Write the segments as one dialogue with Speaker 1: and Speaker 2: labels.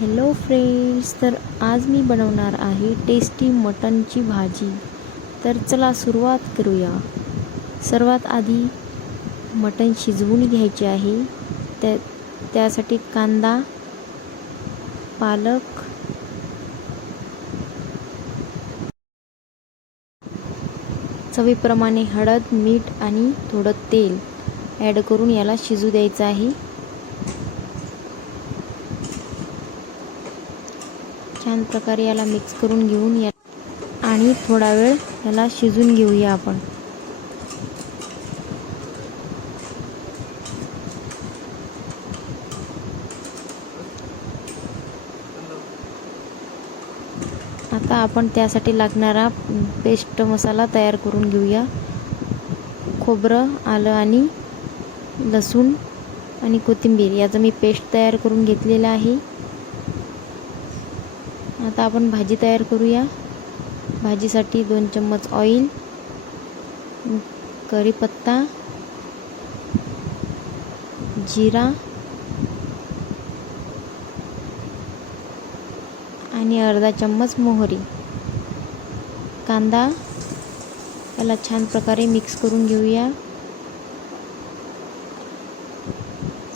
Speaker 1: Hello friends तर आज मी बनवणार आहे टेस्टी मटनची भाजी. तर चला सुरुवात करूया. सर्वात आधी मटण शिजवून घ्यायचे आहे. त्या त्यासाठी कांदा पालक चवीप्रमाणे हळद मीठ आणि थोडं तेल ॲड करून याला शिजू द्यायचं आहे. छान प्रकारे याला मिक्स करून घेऊन या. आणि थोडा वेळ याला शिजून घेऊया आपण. आता आपण त्यासाठी लागणारा पेस्ट मसाला तयार करून घेऊया. खोबरं आलं आणि लसूण आणि कोथिंबीर याचं मी पेस्ट तयार करून घेतलेलं आहे. आता आपण भाजी तयार करूया. भाजीसाठी दोन चम्मच ऑइल कढीपत्ता जिरा आणि अर्धा चम्मच मोहरी. कांदा याला छान प्रकारे मिक्स करून घेऊया.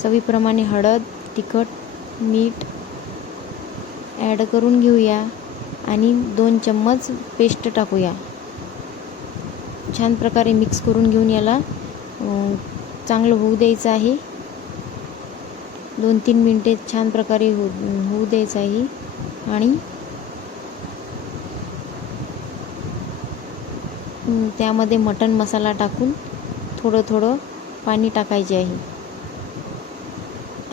Speaker 1: चवीप्रमाणे हळद तिखट मीठ ॲड करून घेऊया आणि दोन चम्मच पेस्ट टाकूया. छान प्रकारे मिक्स करून घेऊन याला चांगलं होऊ द्यायचं आहे. दोन तीन मिनटे छान प्रकारे हो होऊ द्यायचं आहे आणि त्यामध्ये मटण मसाला टाकून थोडं थोडं पाणी टाकायचे आहे.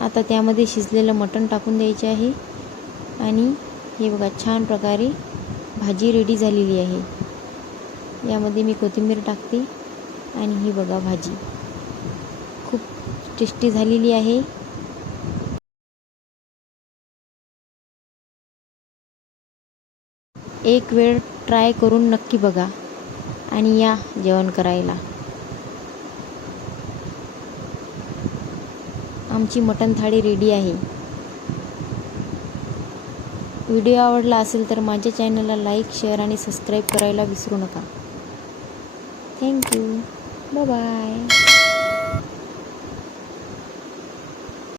Speaker 1: आता त्यामध्ये शिजलेलं मटण टाकून द्यायचे आहे. आणि हे बघा छान प्रकारे भाजी रेडी झालेली आहे. यामध्ये मी कोथिंबीर टाकते आणि ही बघा भाजी. खूप टेस्टी झालेली आहे. एक वेळ ट्राय करून नक्की बघा आणि या जेवण करायला. आमची मटण थाळी रेडी आहे. व्हिडिओ आवडला असेल तर माझ्या चॅनलला लाईक शेअर आणि सबस्क्राईब करायला विसरू नका. थँक्यू. बाय